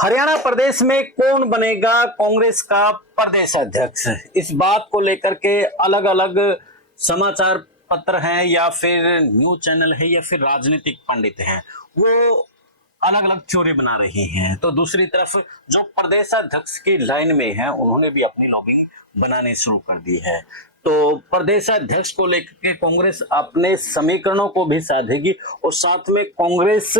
हरियाणा प्रदेश में कौन बनेगा कांग्रेस का प्रदेश अध्यक्ष? इस बात को लेकर के अलग अलग समाचार पत्र हैं या फिर न्यूज चैनल है या फिर राजनीतिक पंडित हैं, वो अलग अलग थ्योरी बना रहे हैं। तो दूसरी तरफ जो प्रदेश अध्यक्ष की लाइन में है उन्होंने भी अपनी लॉबी बनानी शुरू कर दी है। तो प्रदेश अध्यक्ष को लेकर के कांग्रेस अपने समीकरणों को भी साधेगी और साथ में कांग्रेस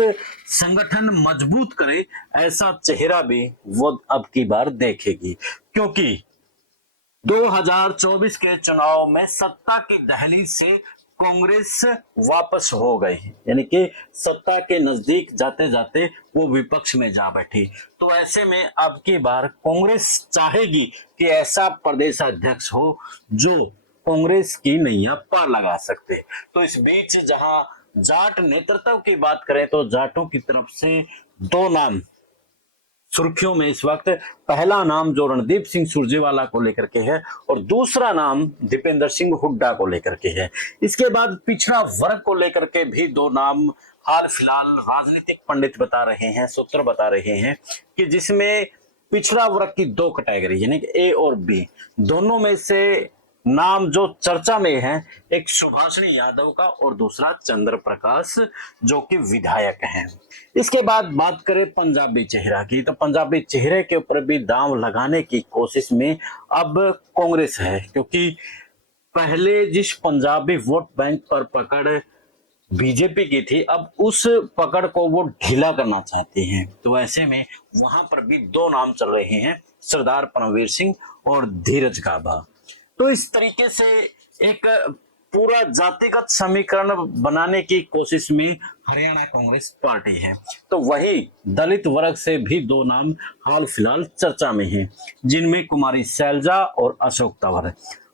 संगठन मजबूत करे ऐसा चेहरा भी वो अब की बार देखेगी, क्योंकि 2024 के चुनाव में सत्ता की दहलीज से कांग्रेस वापस हो गई, यानी कि सत्ता के नजदीक जाते जाते वो विपक्ष में जा बैठी। तो ऐसे में अब की बार कांग्रेस चाहेगी कि ऐसा प्रदेश अध्यक्ष हो जो कांग्रेस की नैया पार लगा सकते। तो इस बीच जहां जाट नेतृत्व की बात करें तो जाटों की तरफ से दो नाम सुर्खियों में इस वक्त, पहला नाम जो रणदीप सिंह सुरजेवाला को लेकर के है और दूसरा नाम दीपेंद्र सिंह हुड्डा को लेकर के है। इसके बाद पिछड़ा वर्ग को लेकर के भी दो नाम हाल फिलहाल राजनीतिक पंडित बता रहे हैं, सूत्र बता रहे हैं कि जिसमें पिछड़ा वर्ग की दो कैटेगरी यानी कि ए और बी, दोनों में से नाम जो चर्चा में है, एक सुभाषिनी यादव का और दूसरा चंद्र प्रकाश जो कि विधायक हैं। इसके बाद बात करें पंजाबी चेहरा की, तो पंजाबी चेहरे के ऊपर भी दांव लगाने की कोशिश में अब कांग्रेस है, क्योंकि पहले जिस पंजाबी वोट बैंक पर पकड़ बीजेपी की थी, अब उस पकड़ को वो ढीला करना चाहती हैं। तो ऐसे में वहां पर भी दो नाम चल रहे हैं, सरदार परमवीर सिंह और धीरज गाभा। तो इस तरीके से एक पूरा जातिगत समीकरण बनाने की कोशिश में हरियाणा कांग्रेस पार्टी है। तो वही दलित वर्ग से भी दो नाम हाल फिलहाल चर्चा में हैं, जिनमें कुमारी शैलजा और अशोक तंवर।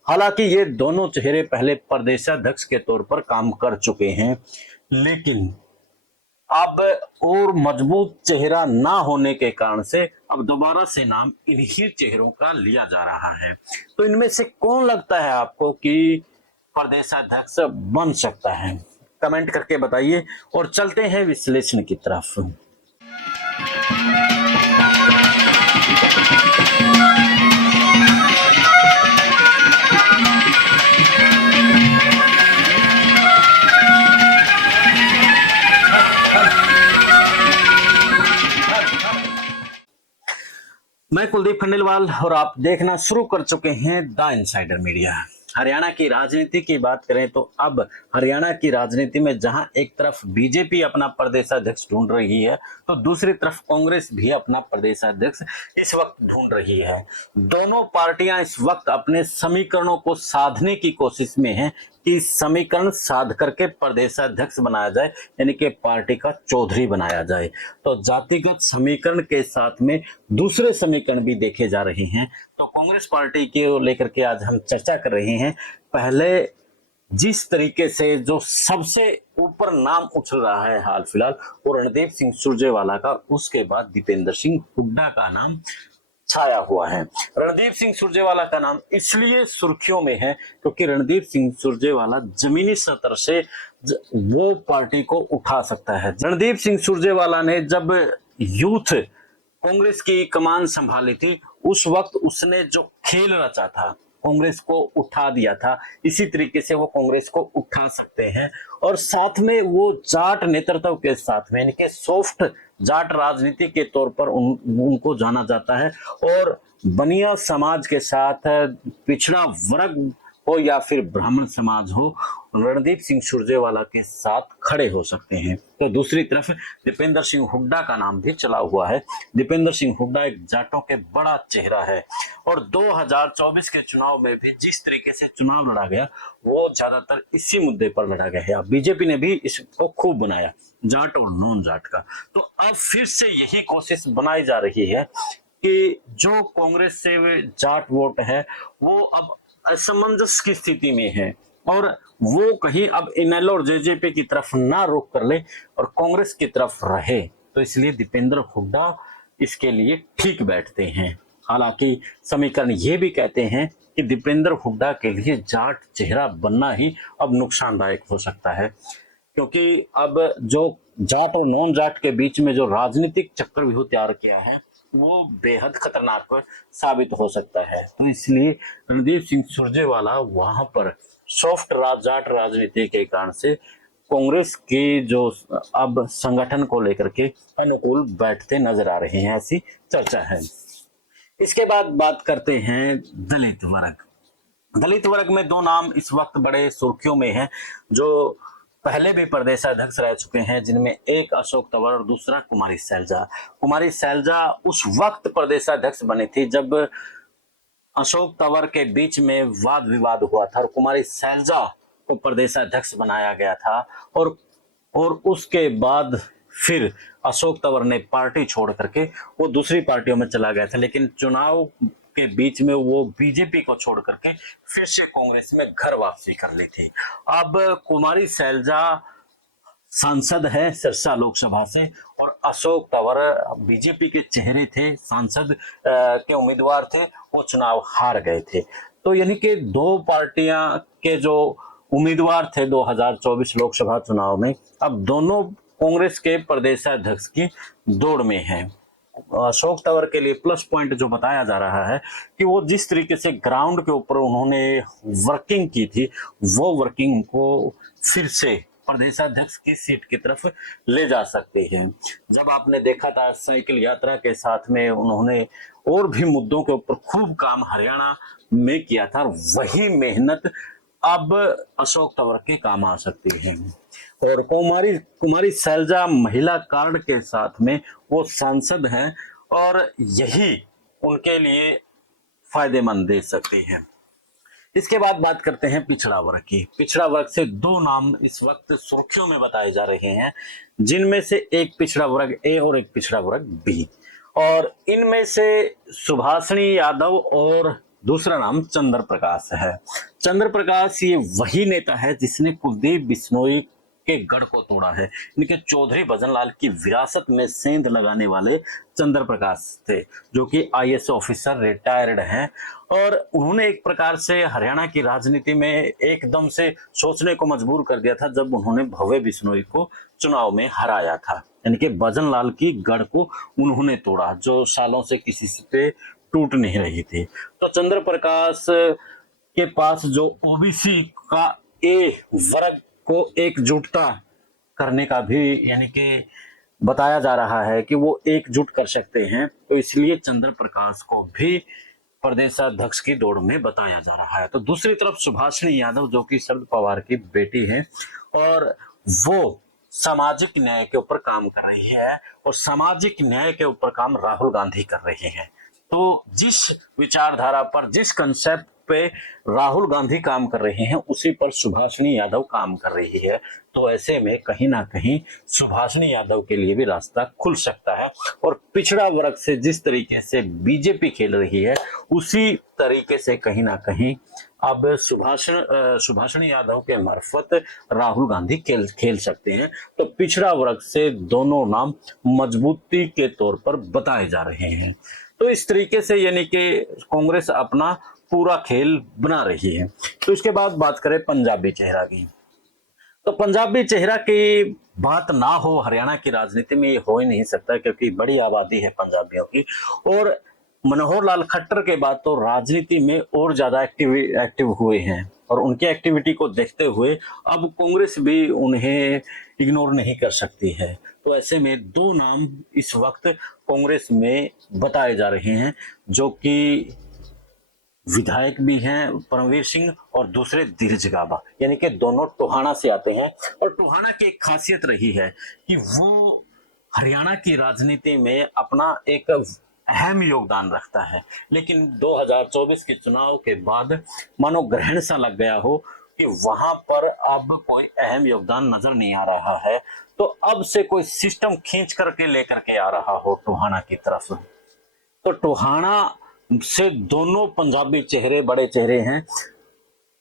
हालांकि ये दोनों चेहरे पहले प्रदेशाध्यक्ष के तौर पर काम कर चुके हैं, लेकिन अब और मजबूत चेहरा ना होने के कारण से अब दोबारा से नाम इन्हीं चेहरों का लिया जा रहा है। तो इनमें से कौन लगता है आपको कि प्रदेशाध्यक्ष बन सकता है? कमेंट करके बताइए और चलते हैं विश्लेषण की तरफ। मैं कुलदीप खंडेलवाल और आप देखना शुरू कर चुके हैं द इनसाइडर मीडिया। हरियाणा की राजनीति की बात करें तो अब हरियाणा की राजनीति में जहां एक तरफ बीजेपी अपना प्रदेशाध्यक्ष ढूंढ रही है, तो दूसरी तरफ कांग्रेस भी अपना प्रदेशाध्यक्ष इस वक्त ढूंढ रही है। दोनों पार्टियां इस वक्त अपने समीकरणों को साधने की कोशिश में हैं कि समीकरण साध करके प्रदेशाध्यक्ष बनाया जाए, यानी कि पार्टी का चौधरी बनाया जाए। तो जातिगत समीकरण के साथ में दूसरे समीकरण भी देखे जा रहे हैं। तो कांग्रेस पार्टी के लेकर के आज हम चर्चा कर रहे हैं। पहले जिस तरीके से जो सबसे ऊपर नाम उछल रहा है हाल फिलहाल वो रणदीप सिंह सुरजेवाला का, उसके बाद दीपेंद्र सिंह हुड्डा का नाम छाया हुआ है। रणदीप सिंह सुरजेवाला का नाम इसलिए सुर्खियों में है क्योंकि रणदीप सिंह सुरजेवाला जमीनी स्तर से वो पार्टी को उठा सकता है। रणदीप सिंह सुरजेवाला ने जब यूथ कांग्रेस की कमान संभाली थी, उस वक्त उसने जो खेल रचा था, कांग्रेस को उठा दिया था। इसी तरीके से वो कांग्रेस को उठा सकते हैं और साथ में वो जाट नेतृत्व के साथ में, यानी कि सॉफ्ट जाट राजनीति के तौर पर उनको जाना जाता है और बनिया समाज के साथ पिछड़ा वर्ग हो या फिर ब्राह्मण समाज हो, रणदीप सिंह सुरजेवाला के साथ खड़े हो सकते हैं। तो दूसरी तरफ दीपेंद्र सिंह हुड्डा का नाम भी चला हुआ है। दीपेंद्र सिंह हुड्डा एक जाटों के बड़ा चेहरा है और 2024 के चुनाव में भी जिस तरीके से चुनाव लड़ा गया वो ज्यादातर इसी मुद्दे पर लड़ा गया है। बीजेपी ने भी इसको खूब बनाया, जाट और नॉन जाट का। तो अब फिर से यही कोशिश बनाई जा रही है कि जो कांग्रेस से जाट वोट है वो अब असमंजस की स्थिति में है और वो कहीं अब इनेलो और जेजेपी की तरफ ना रुख कर ले और कांग्रेस की तरफ रहे। तो इसलिए दीपेंद्र हुड्डा इसके लिए ठीक बैठते हैं। हालांकि समीकरण ये भी कहते हैं कि दीपेंद्र हुड्डा के लिए जाट चेहरा बनना ही अब नुकसानदायक हो सकता है, क्योंकि अब जो जाट और नॉन जाट के बीच में जो राजनीतिक चक्रव्यूह तैयार किया है वो बेहद खतरनाक साबित हो सकता है। तो इसलिए रणदीप सिंह सुरजेवाला वहां पर सॉफ्ट जाट राजनीति के कारण से कांग्रेस की जो अब संगठन को लेकर के अनुकूल बैठते नजर आ रहे हैं, ऐसी चर्चा है। इसके बाद बात करते हैं दलित वर्ग। दलित वर्ग में दो नाम इस वक्त बड़े सुर्खियों में हैं, जो पहले भी प्रदेशाध्यक्ष रह चुके हैं, जिनमें एक अशोक तंवर और दूसरा कुमारी सैलजा। कुमारी सैलजा उस वक्त प्रदेशाध्यक्ष बनी थी जब अशोक तंवर के बीच में वाद विवाद हुआ था और कुमारी सैलजा को प्रदेशाध्यक्ष बनाया गया था, और उसके बाद फिर अशोक तंवर ने पार्टी छोड़ करके वो दूसरी पार्टियों में चला गया था, लेकिन चुनाव के बीच में वो बीजेपी को छोड़ करके फिर से कांग्रेस में घर वापसी कर ली थी। अब कुमारी सैलजा सांसद है सिरसा लोकसभा से, और अशोक तंवर बीजेपी के चेहरे थे, सांसद के उम्मीदवार थे, वो चुनाव हार गए थे। तो यानी कि दो पार्टियां के जो उम्मीदवार थे 2024 लोकसभा चुनाव में, अब दोनों कांग्रेस के प्रदेशाध्यक्ष की दौड़ में हैं। अशोक तंवर के लिए प्लस पॉइंट जो बताया जा रहा है कि वो जिस तरीके से ग्राउंड के ऊपर उन्होंने वर्किंग की थी, वो वर्किंग को फिर से प्रदेशाध्यक्ष की सीट की तरफ ले जा सकते हैं। जब आपने देखा था साइकिल यात्रा के साथ में उन्होंने और भी मुद्दों के ऊपर खूब काम हरियाणा में किया था, वही मेहनत अब अशोक तंवर के काम आ सकती है। और कुमारी सैलजा महिला कार्ड के साथ में वो सांसद हैं, और यही उनके लिए फायदेमंद दे सकती है। इसके बाद बात करते हैं पिछड़ा वर्ग की। पिछड़ा वर्ग से दो नाम इस वक्त सुर्खियों में बताए जा रहे हैं, जिनमें से एक पिछड़ा वर्ग ए और एक पिछड़ा वर्ग बी, और इनमें से सुभाषिनी यादव और दूसरा नाम चंद्र प्रकाश है। चंद्र प्रकाश ये वही नेता है जिसने कुलदीप बिश्नोई के गढ़ को तोड़ा है। इनके चौधरी भजनलाल की विरासत में सेंध लगाने वाले चंद्र प्रकाश थे, जो कि आईएएस ऑफिसर रिटायर्ड हैं, और उन्होंने एक प्रकार से हरियाणा की राजनीति में एकदम से सोचने को मजबूर कर दिया था जब उन्होंने भव्य बिश्नोई को चुनाव में हराया था। यानी कि भजनलाल की गढ़ को उन्होंने तोड़ा, जो सालों से किसी से टूट नहीं रही थी। तो चंद्र प्रकाश के पास जो ओबीसी का ए वर्ग को एकजुटता करने का भी यानी कि बताया जा रहा है कि वो एकजुट कर सकते हैं, तो इसलिए चंद्र प्रकाश को भी प्रदेशाध्यक्ष की दौड़ में बताया जा रहा है। तो दूसरी तरफ सुभाषिनी यादव, जो कि शरद पवार की बेटी है, और वो सामाजिक न्याय के ऊपर काम कर रही है, और सामाजिक न्याय के ऊपर काम राहुल गांधी कर रहे हैं। तो जिस विचारधारा पर, जिस कंसेप्ट पे राहुल गांधी काम कर रहे हैं, उसी पर सुभाषिनी यादव काम कर रही है। तो ऐसे में कहीं ना कहीं सुभाषिनी यादव के लिए भी रास्ता खुल सकता है, और पिछड़ा वर्ग से जिस तरीके से बीजेपी खेल रही है, उसी तरीके से कहीं ना कहीं अब सुभाषिनी यादव के मार्फत राहुल गांधी खेल सकते हैं। तो पिछड़ा वर्ग से दोनों नाम मजबूती के तौर पर बताए जा रहे हैं। तो इस तरीके से यानी कि कांग्रेस अपना पूरा खेल बना रही है। तो इसके बाद बात करें पंजाबी चेहरा की, तो पंजाबी चेहरा की बात ना हो हरियाणा की राजनीति में, ये हो ही नहीं सकता, क्योंकि बड़ी आबादी है पंजाबियों की, और मनोहर लाल खट्टर के बाद तो राजनीति में और ज्यादा एक्टिव हुए हैं, और उनकी एक्टिविटी को देखते हुए अब कांग्रेस भी उन्हें इग्नोर नहीं कर सकती है। तो ऐसे में दो नाम इस वक्त कांग्रेस में बताए जा रहे हैं, जो कि विधायक भी हैं, परमवीर सिंह, और दूसरे धीरज गाबा, यानी कि दोनों टोहाना से आते हैं। और टोहाना की एक खासियत रही है कि वो हरियाणा की राजनीति में अपना एक अहम योगदान रखता है, लेकिन 2024 के चुनाव के बाद मानो ग्रहण सा लग गया हो कि वहां पर अब कोई अहम योगदान नजर नहीं आ रहा है। तो अब से कोई सिस्टम खींच करके लेकर के आ रहा हो टोहाना की तरफ। तो टोहाना से दोनों पंजाबी चेहरे बड़े चेहरे हैं।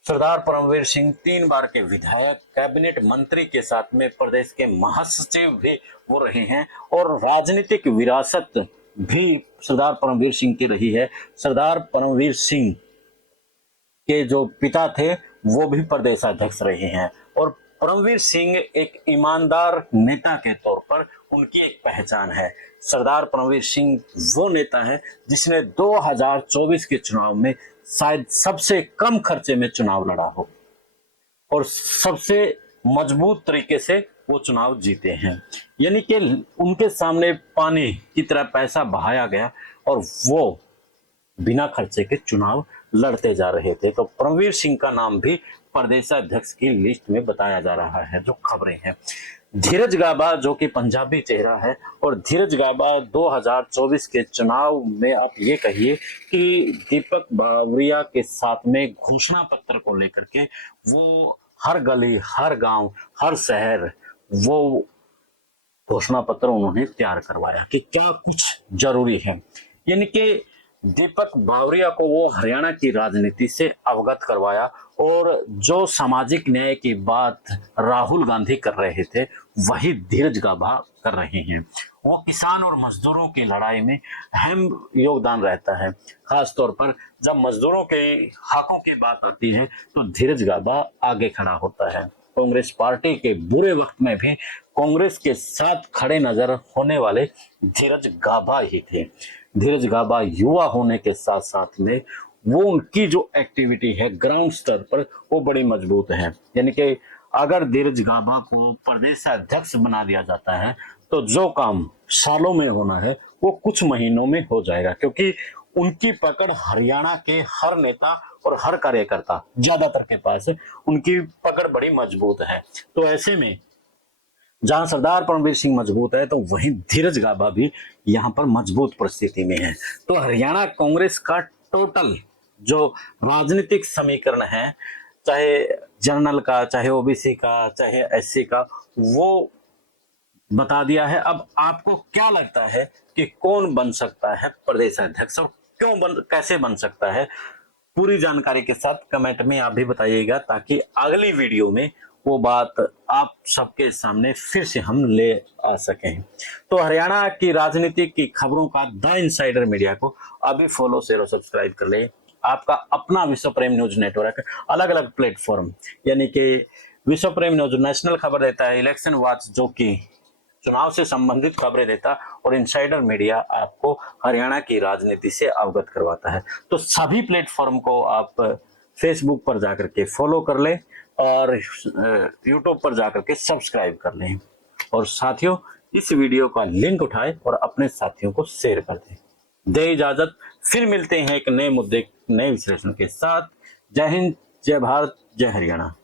सरदार परमवीर सिंह 3 बार के विधायक, कैबिनेट मंत्री के साथ में प्रदेश के महासचिव भी वो रहे हैं, और राजनीतिक विरासत भी सरदार परमवीर सिंह की रही है। सरदार परमवीर सिंह के जो पिता थे वो भी प्रदेशाध्यक्ष रहे हैं, और परमवीर सिंह एक ईमानदार नेता के तौर पर उनकी एक पहचान है। सरदार परमवीर सिंह वो नेता है जिसने 2024 के चुनाव में शायद सबसे कम खर्चे में चुनाव लड़ा हो और सबसे मजबूत तरीके से वो चुनाव जीते हैं। यानी कि उनके सामने पानी की तरह पैसा बहाया गया और वो बिना खर्चे के चुनाव लड़ते जा रहे थे। तो परमवीर सिंह का नाम भी प्रदेशाध्यक्ष की लिस्ट में बताया जा रहा है। जो खबरें हैं, धीरज गाबा जो कि पंजाबी चेहरा है, और धीरज गाबा 2024 के चुनाव में आप ये कहिए कि दीपक बावरिया के साथ में घोषणा पत्र को लेकर के वो हर गली, हर गांव, हर शहर वो घोषणा पत्र उन्होंने तैयार करवाया कि क्या कुछ जरूरी है। यानी कि दीपक बावरिया को वो हरियाणा की राजनीति से अवगत करवाया और जो सामाजिक न्याय की बात राहुल गांधी कर रहे थे वही धीरज गाबा कर रहे हैं। वो किसान और मजदूरों की लड़ाई में अहम योगदान रहता है। खास तौर पर जब मजदूरों के हकों की बात आती है तो धीरज गाबा आगे खड़ा होता है। कांग्रेस पार्टी के बुरे वक्त में भी कांग्रेस के साथ खड़े नजर होने वाले धीरज गाबा ही थे। धीरज गाबा युवा होने के साथ साथ में वो उनकी जो एक्टिविटी है ग्राउंड स्तर पर वो बड़ी मजबूत है। यानी कि अगर धीरज गाबा को प्रदेशाध्यक्ष बना दिया जाता है तो जो काम सालों में होना है वो कुछ महीनों में हो जाएगा, क्योंकि उनकी पकड़ हरियाणा के हर नेता और हर कार्यकर्ता ज्यादातर के पास उनकी पकड़ बड़ी मजबूत है। तो ऐसे में जहां सरदार परमवीर सिंह मजबूत है तो वहीं धीरज गाबा भी यहाँ पर मजबूत परिस्थिति में है। तो हरियाणा कांग्रेस का टोटल जो राजनीतिक समीकरण है, चाहे जनरल का, चाहे ओबीसी का, चाहे एससी का, वो बता दिया है। अब आपको क्या लगता है कि कौन बन सकता है प्रदेशाध्यक्ष और कैसे बन सकता है? पूरी जानकारी के साथ कमेंट में आप भी बताइएगा ताकि अगली वीडियो में वो बात आप सबके सामने फिर से हम ले आ सकें। तो हरियाणा की राजनीति की खबरों का द इनसाइडर मीडिया को अभी फॉलो, शेयर और सब्सक्राइब कर ले। आपका अपना विश्व प्रेम न्यूज नेटवर्क अलग अलग प्लेटफॉर्म, यानी कि विश्व प्रेम न्यूज नेशनल खबर देता है, इलेक्शन वॉच जो कि चुनाव से संबंधित खबरें देता, और इनसाइडर मीडिया आपको हरियाणा की राजनीति से अवगत करवाता है। तो सभी प्लेटफॉर्म को आप फेसबुक पर जाकर के फॉलो कर लें और यूट्यूब पर जाकर के सब्सक्राइब कर लें। और साथियों, इस वीडियो का लिंक उठाएं और अपने साथियों को शेयर कर दें। दे इजाजत, फिर मिलते हैं एक नए मुद्दे, नए विश्लेषण के साथ। जय हिंद, जय भारत, जय हरियाणा।